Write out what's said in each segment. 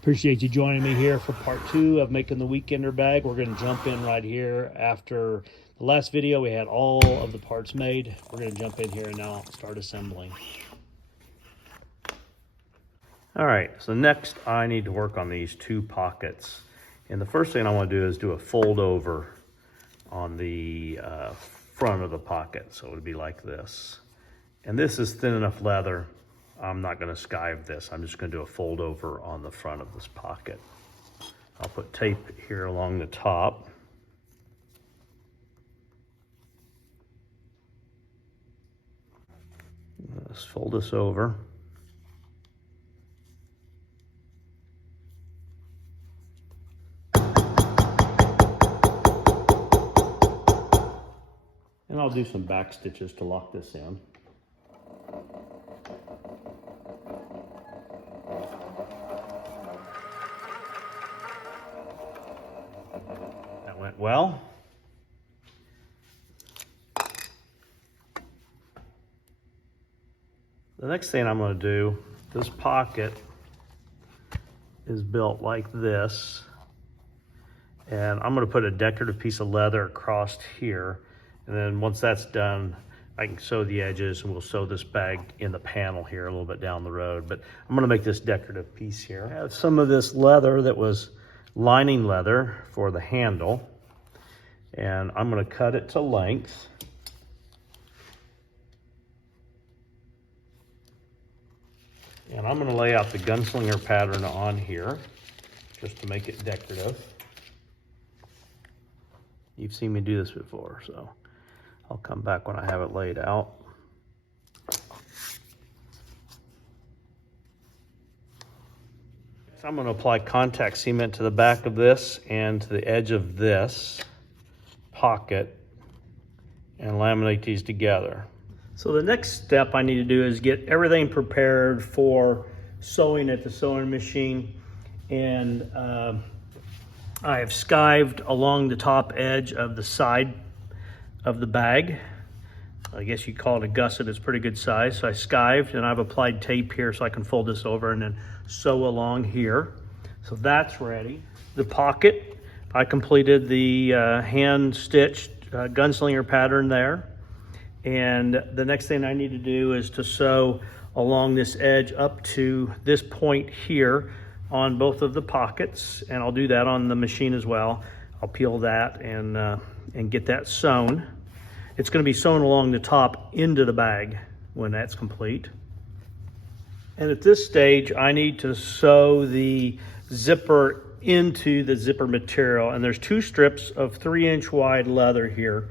Appreciate you joining me here for part 2 of making the Weekender bag. We're going to jump in right here. After the last video, we had all of the parts made. We're going to jump in here and now start assembling. All right, so next I need to work on these 2 pockets. And the first thing I want to do is do a fold over on the front of the pocket. So it would be like this. And this is thin enough leather. I'm not going to skive this. I'm just going to do a fold over on the front of this pocket. I'll put tape here along the top. Let's fold this over. And I'll do some back stitches to lock this in. That went well. The next thing I'm going to do, this pocket is built like this. And I'm going to put a decorative piece of leather across here. And then once that's done, I can sew the edges and we'll sew this bag in the panel here a little bit down the road. But I'm going to make this decorative piece here. I have some of this leather that was lining leather for the handle. And I'm going to cut it to length. And I'm going to lay out the gunslinger pattern on here just to make it decorative. You've seen me do this before, so I'll come back when I have it laid out. So I'm going to apply contact cement to the back of this and to the edge of this pocket and laminate these together. So the next step I need to do is get everything prepared for sewing at the sewing machine. And I have skived along the top edge of the side of the bag. I guess you'd call it a gusset. It's pretty good size. So I skived and I've applied tape here so I can fold this over and then sew along here. So that's ready. The pocket, I completed the hand stitched gunslinger pattern there. And the next thing I need to do is to sew along this edge up to this point here on both of the pockets, and I'll do that on the machine as well. I'll peel that and get that sewn. It's going to be sewn along the top into the bag when that's complete. And at this stage, I need to sew the zipper into the zipper material, and there's 2 strips of 3-inch wide leather here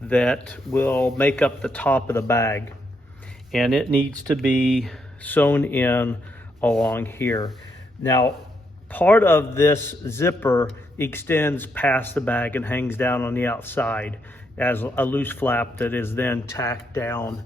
that will make up the top of the bag, and it needs to be sewn in along here. Now, part of this zipper extends past the bag and hangs down on the outside as a loose flap that is then tacked down,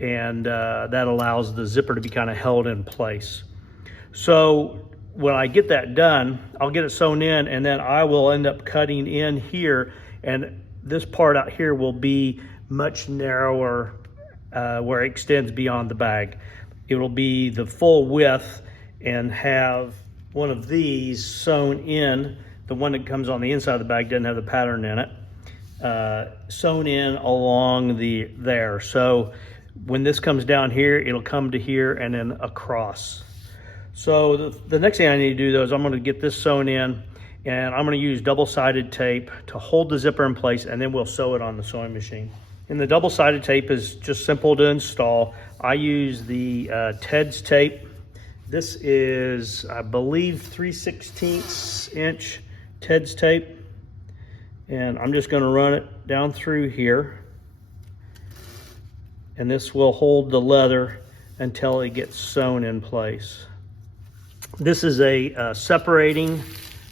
and that allows the zipper to be kind of held in place. So when I get that done, I'll get it sewn in, and then I will end up cutting in here, and this part out here will be much narrower where it extends beyond the bag. It will be the full width and have one of these sewn in. The one that comes on the inside of the bag doesn't have the pattern in it. Sewn in along there. So when this comes down here, it'll come to here and then across. So the next thing I need to do though is I'm going to get this sewn in, and I'm going to use double-sided tape to hold the zipper in place, and then we'll sew it on the sewing machine. And the double-sided tape is just simple to install. I use the TEDS tape. This is, I believe, 3/16 inch TEDS tape. And I'm just going to run it down through here. And this will hold the leather until it gets sewn in place. This is a separating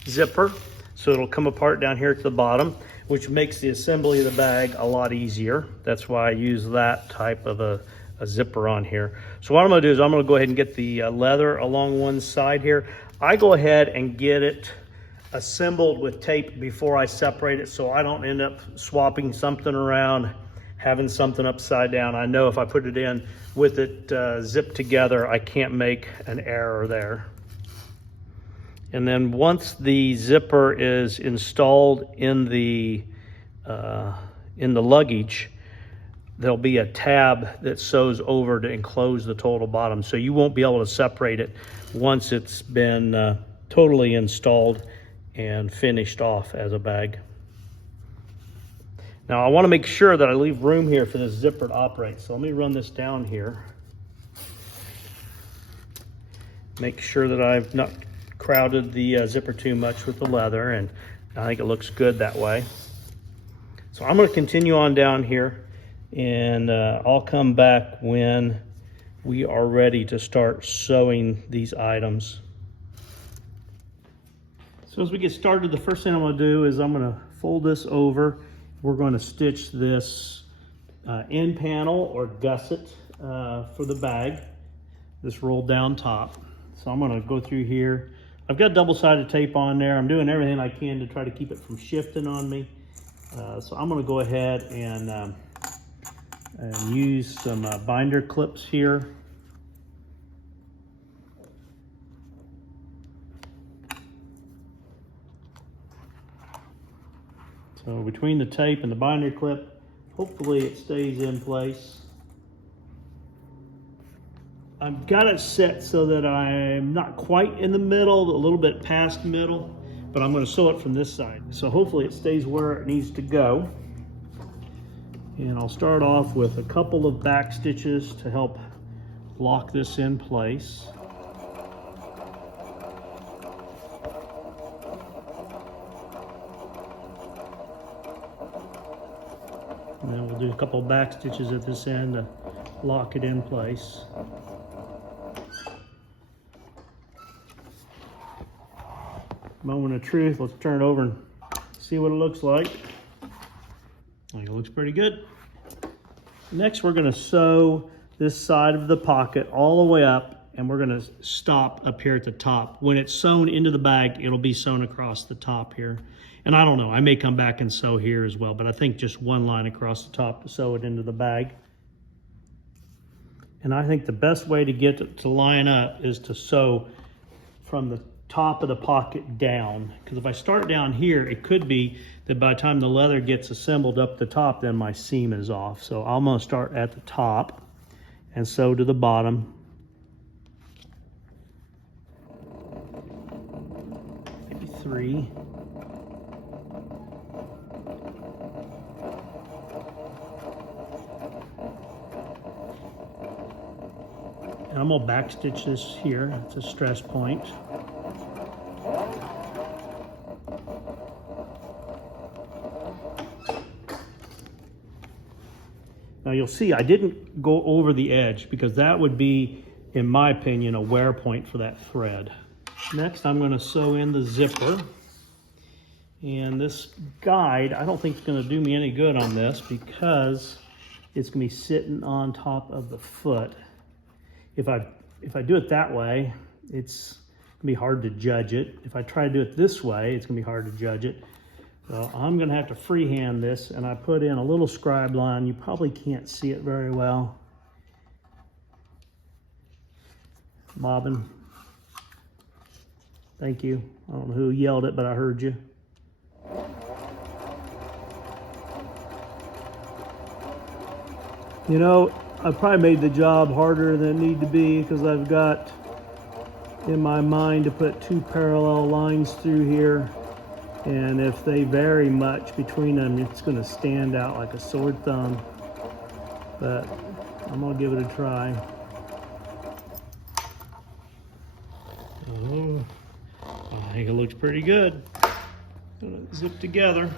zipper, so it'll come apart down here at the bottom, which makes the assembly of the bag a lot easier. That's why I use that type of a zipper on here. So what I'm going to do is I'm going to go ahead and get the leather along one side here. I go ahead and get it assembled with tape before I separate it, so I don't end up swapping something around, having something upside down. I know if I put it in with it zipped together, I can't make an error there. And then once the zipper is installed in the luggage, there'll be a tab that sews over to enclose the total bottom. So you won't be able to separate it once it's been totally installed and finished off as a bag. Now I want to make sure that I leave room here for this zipper to operate. So let me run this down here. Make sure that I've not crowded the zipper too much with the leather, and I think it looks good that way. So I'm going to continue on down here, and I'll come back when we are ready to start sewing these items. So as we get started, the first thing I'm going to do is I'm going to fold this over. We're going to stitch this end panel or gusset for the bag, this rolled down top. So I'm going to go through here. I've got double-sided tape on there. I'm doing everything I can to try to keep it from shifting on me. So I'm going to go ahead and use some binder clips here. So between the tape and the binder clip, hopefully it stays in place. I've got it set so that I'm not quite in the middle, a little bit past middle, but I'm going to sew it from this side. So hopefully it stays where it needs to go. And I'll start off with a couple of back stitches to help lock this in place. And then we'll do a couple of back stitches at this end to lock it in place. Moment of truth, let's turn it over and see what it looks like. I think it looks pretty good. Next, we're going to sew this side of the pocket all the way up, and we're going to stop up here at the top. When it's sewn into the bag, it'll be sewn across the top here. And I don't know, I may come back and sew here as well, but I think just one line across the top to sew it into the bag. And I think the best way to get it to line up is to sew from the top of the pocket down, because if I start down here, it could be that by the time the leather gets assembled up the top, then my seam is off. So I'm going to start at the top and sew to the bottom. Maybe 3. And I'm going to back stitch this here. It's a stress point. Now you'll see I didn't go over the edge because that would be, in my opinion, a wear point for that thread. Next, I'm going to sew in the zipper. And this guide, I don't think it's going to do me any good on this because it's going to be sitting on top of the foot. If I do it that way, it's going to be hard to judge it. If I try to do it this way, it's going to be hard to judge it. So I'm going to have to freehand this, and I put in a little scribe line. You probably can't see it very well. Bobbin. Thank you. I don't know who yelled it, but I heard you. You know, I probably made the job harder than it needed to be because I've got in my mind to put 2 parallel lines through here. And if they vary much between them, it's going to stand out like a sore thumb. But I'm going to give it a try. Oh, I think it looks pretty good. Gonna zip together.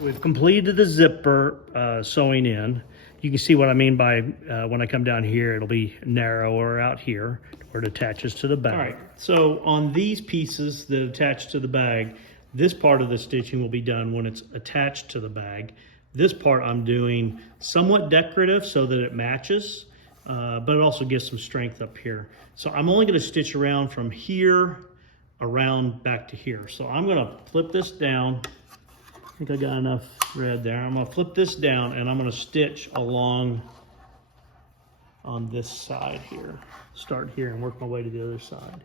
We've completed the zipper sewing in. You can see what I mean by when I come down here, it'll be narrower out here where it attaches to the bag. All right, so on these pieces that attach to the bag, this part of the stitching will be done when it's attached to the bag. This part I'm doing somewhat decorative so that it matches, but it also gives some strength up here. So I'm only going to stitch around from here around back to here. So I'm going to flip this down. I think I got enough thread there. I'm going to flip this down and I'm going to stitch along on this side here. Start here and work my way to the other side.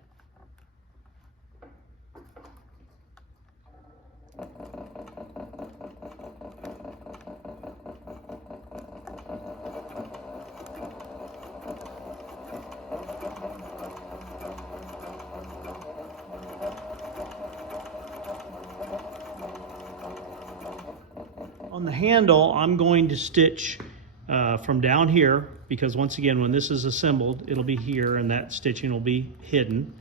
On the handle, I'm going to stitch from down here, because once again, when this is assembled, it'll be here and that stitching will be hidden.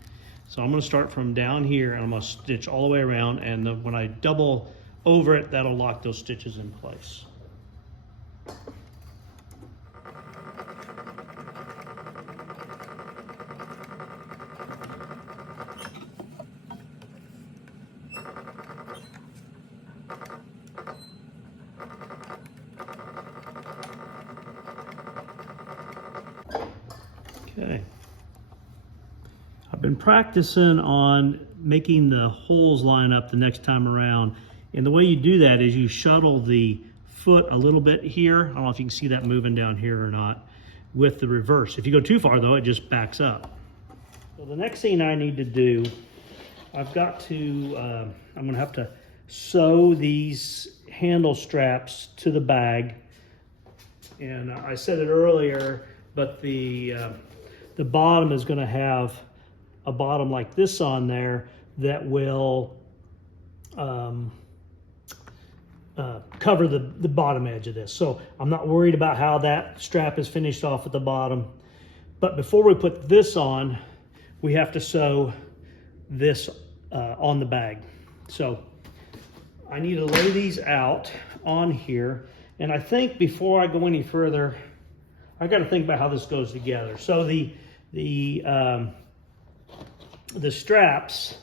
So I'm going to start from down here and I'm going to stitch all the way around, and when I double over it, that'll lock those stitches in place. Okay. I've been practicing on making the holes line up the next time around. And the way you do that is you shuttle the foot a little bit here. I don't know if you can see that moving down here or not with the reverse. If you go too far though, it just backs up. So the next thing I need to do, I've got to, I'm gonna have to sew these handle straps to the bag. And I said it earlier, but the bottom is going to have a bottom like this on there that will cover the bottom edge of this. So I'm not worried about how that strap is finished off at the bottom. But before we put this on, we have to sew this on the bag. So I need to lay these out on here. And I think before I go any further, I got to think about how this goes together. So the straps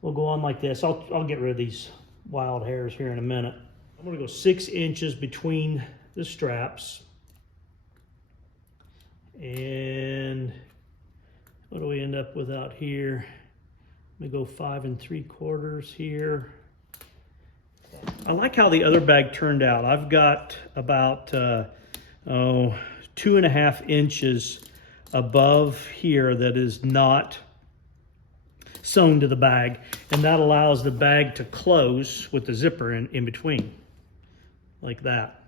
will go on like this. I'll get rid of these wild hairs here in a minute. I'm going to go 6 inches between the straps. And what do we end up with out here? I'm going to go 5 3/4 here. I like how the other bag turned out. I've got about 2.5 inches above here that is not sewn to the bag, and that allows the bag to close with the zipper in between, like that.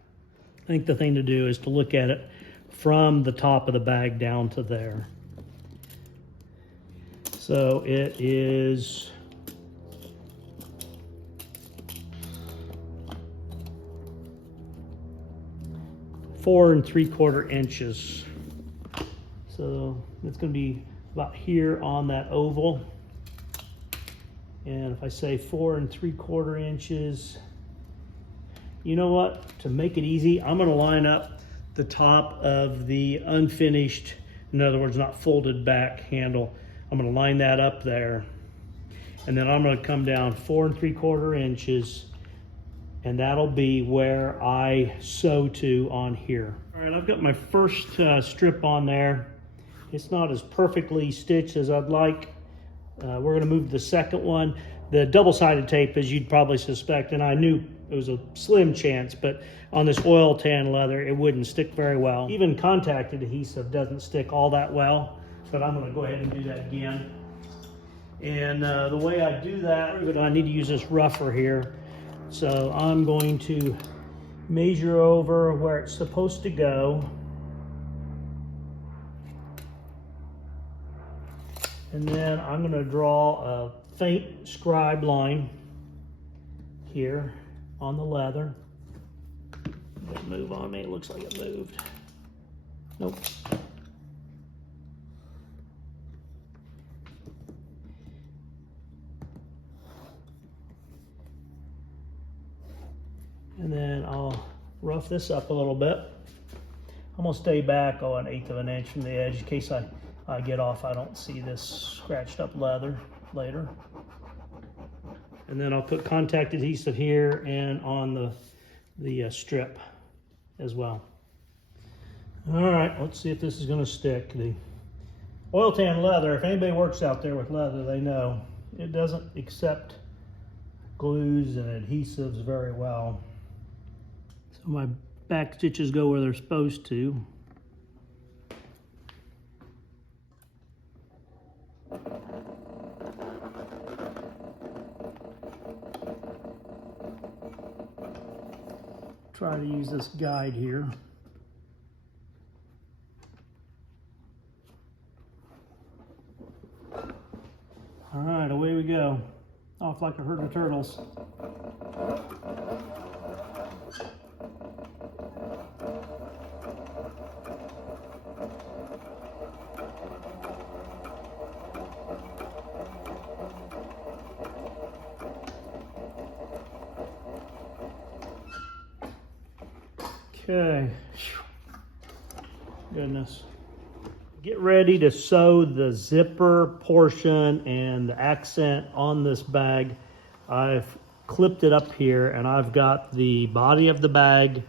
I think the thing to do is to look at it from the top of the bag down to there. So it is 4 3/4 inches. So it's going to be about here on that oval. And if I say 4 3/4 inches, you know what? To make it easy, I'm going to line up the top of the unfinished, in other words, not folded back handle. I'm going to line that up there. And then I'm going to come down 4 3/4 inches. And that'll be where I sew to on here. All right, I've got my first strip on there. It's not as perfectly stitched as I'd like. We're gonna move to the second one. The double-sided tape, as you'd probably suspect, and I knew it was a slim chance, but on this oil tan leather, it wouldn't stick very well. Even contact adhesive doesn't stick all that well, but I'm gonna go ahead and do that again. And the way I do that, I need to use this rougher here. So I'm going to measure over where it's supposed to go. And then I'm going to draw a faint scribe line here on the leather. Did it move on me? It looks like it moved. Nope. And then I'll rough this up a little bit. I'm gonna stay back 1/8 of an inch from the edge in case I get off. I don't see this scratched up leather later. And then I'll put contact adhesive here and on the strip as well. All right, let's see if this is gonna stick. The oil tan leather, if anybody works out there with leather, they know it doesn't accept glues and adhesives very well. So my back stitches go where they're supposed to. Try to use this guide here. All right, away we go. Off like a herd of turtles. Okay. Goodness. Get ready to sew the zipper portion and the accent on this bag. I've clipped it up here and I've got the body of the bag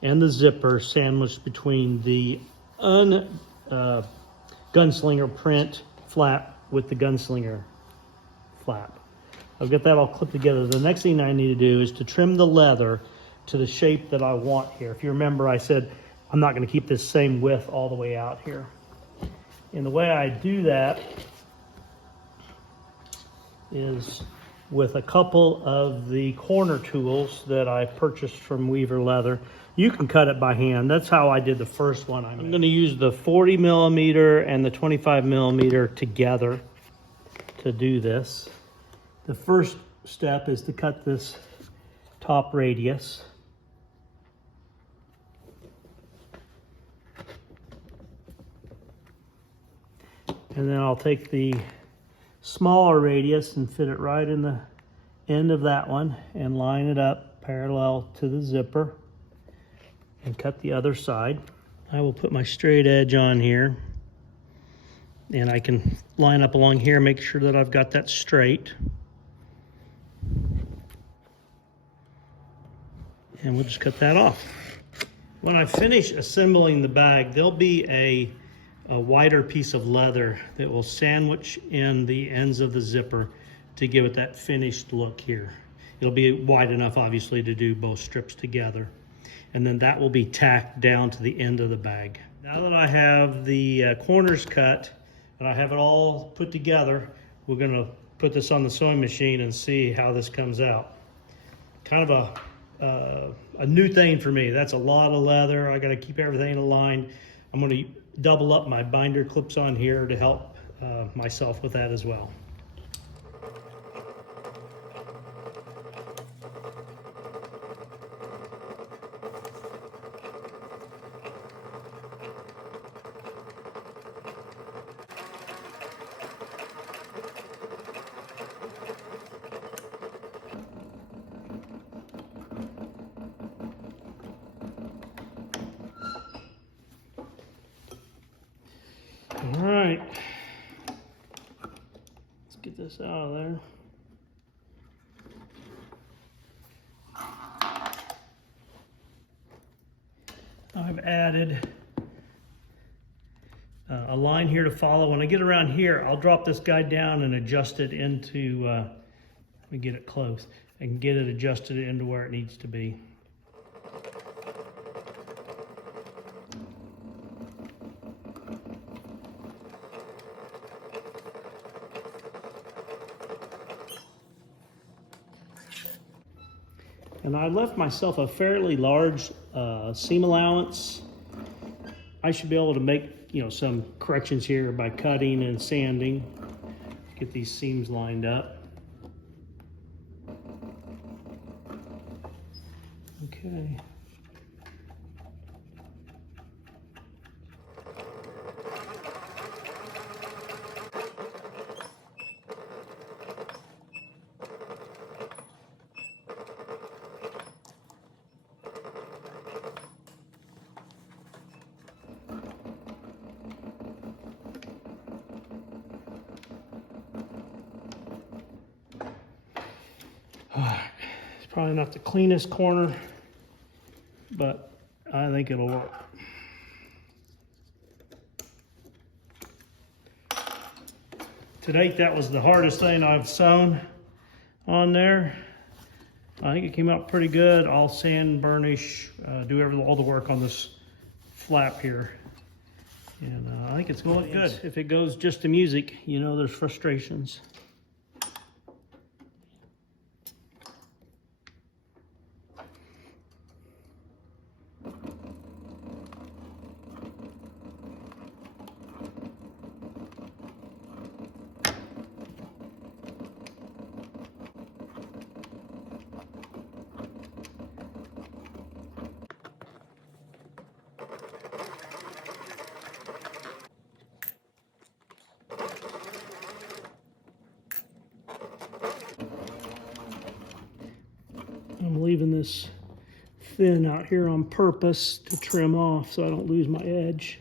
and the zipper sandwiched between the gunslinger print flap with the gunslinger flap. I've got that all clipped together. The next thing I need to do is to trim the leather to the shape that I want here. If you remember, I said I'm not going to keep this same width all the way out here. And the way I do that is with a couple of the corner tools that I purchased from Weaver Leather. You can cut it by hand. That's how I did the first one. I'm going to use the 40 millimeter and the 25 millimeter together to do this. The first step is to cut this top radius. And then I'll take the smaller radius and fit it right in the end of that one and line it up parallel to the zipper and cut the other side. I will put my straight edge on here and I can line up along here, make sure that I've got that straight. And we'll just cut that off. When I finish assembling the bag, there'll be a wider piece of leather that will sandwich in the ends of the zipper to give it that finished look here. It'll be wide enough, obviously, to do both strips together. And then that will be tacked down to the end of the bag. Now that I have the corners cut and I have it all put together, we're gonna put this on the sewing machine and see how this comes out. Kind of a new thing for me. That's a lot of leather. I gotta keep everything aligned. I'm gonna double up my binder clips on here to help myself with that as well. All right, let's get this out of there. I've added a line here to follow. When I get around here, I'll drop this guy down and adjust it into, let me get it close. I can get it adjusted into where it needs to be. And I left myself a fairly large seam allowance. I should be able to make, some corrections here by cutting and sanding. Get these seams lined up. Okay. It's probably not the cleanest corner, but I think it'll work. To date, that was the hardest thing I've sewn on there. I think it came out pretty good. I'll sand, burnish, do all the work on this flap here. And I think it's going good. If it goes just to music, there's frustrations. I'm leaving this thin out here on purpose to trim off so I don't lose my edge.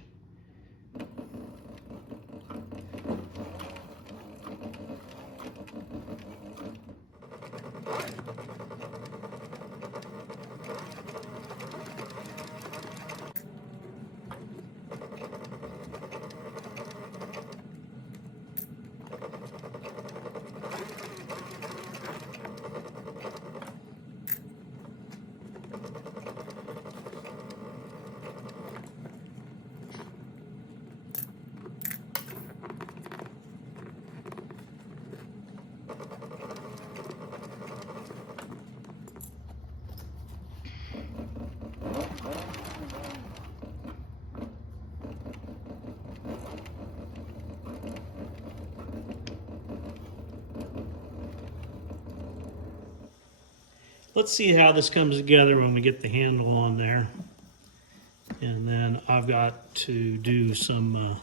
Let's see how this comes together when we get the handle on there. And then I've got to do some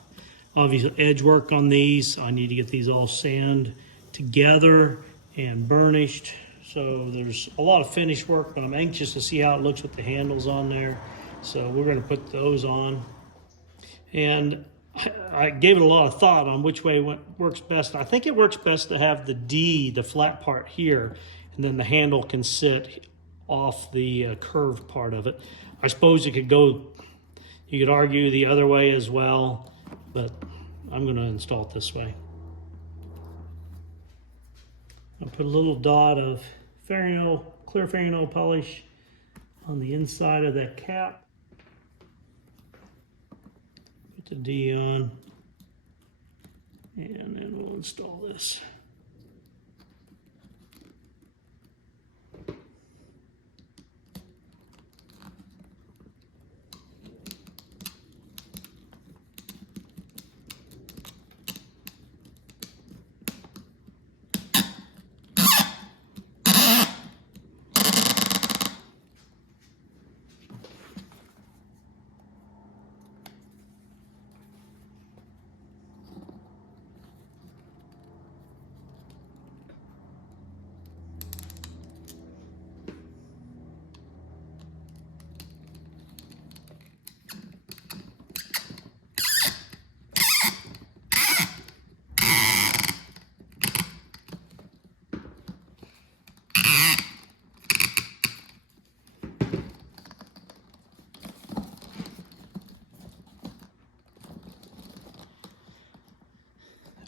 obvious edge work on these. I need to get these all sanded together and burnished. So there's a lot of finish work, but I'm anxious to see how it looks with the handles on there. So we're going to put those on. And I gave it a lot of thought on which way works best. I think it works best to have the D, the flat part here, and then the handle can sit off the curved part of it. I suppose you could argue the other way as well, but I'm going to install it this way. I'll put a little dot of clear fingernail polish on the inside of that cap. Put the D on, and then we'll install this.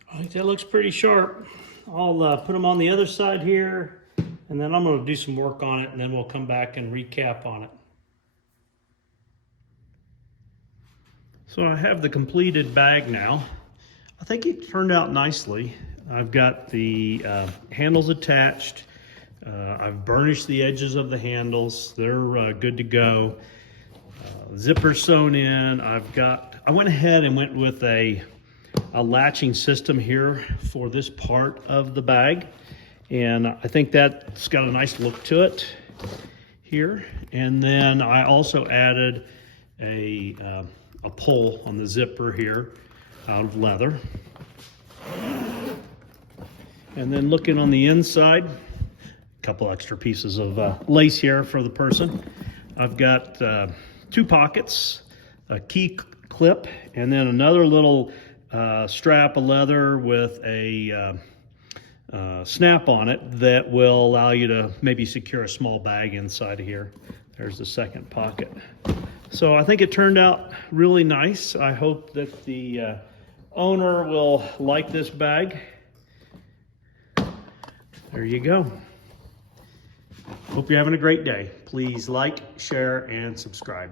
I think that looks pretty sharp. I'll put them on the other side here, and then I'm going to do some work on it, and then we'll come back and recap on it. So I have the completed bag now. I think it turned out nicely. I've got the handles attached. I've burnished the edges of the handles. They're good to go. Zipper sewn in. I went ahead and went with a latching system here for this part of the bag, and I think that's got a nice look to it here. And then I also added a pull on the zipper here out of leather. And then looking on the inside, a couple extra pieces of lace here for the person. I've got 2 pockets, a key clip, and then another little strap of leather with a snap on it that will allow you to maybe secure a small bag inside of here. There's the second pocket. So I think it turned out really nice. I hope that the owner will like this bag. There you go. Hope you're having a great day. Please like, share, and subscribe.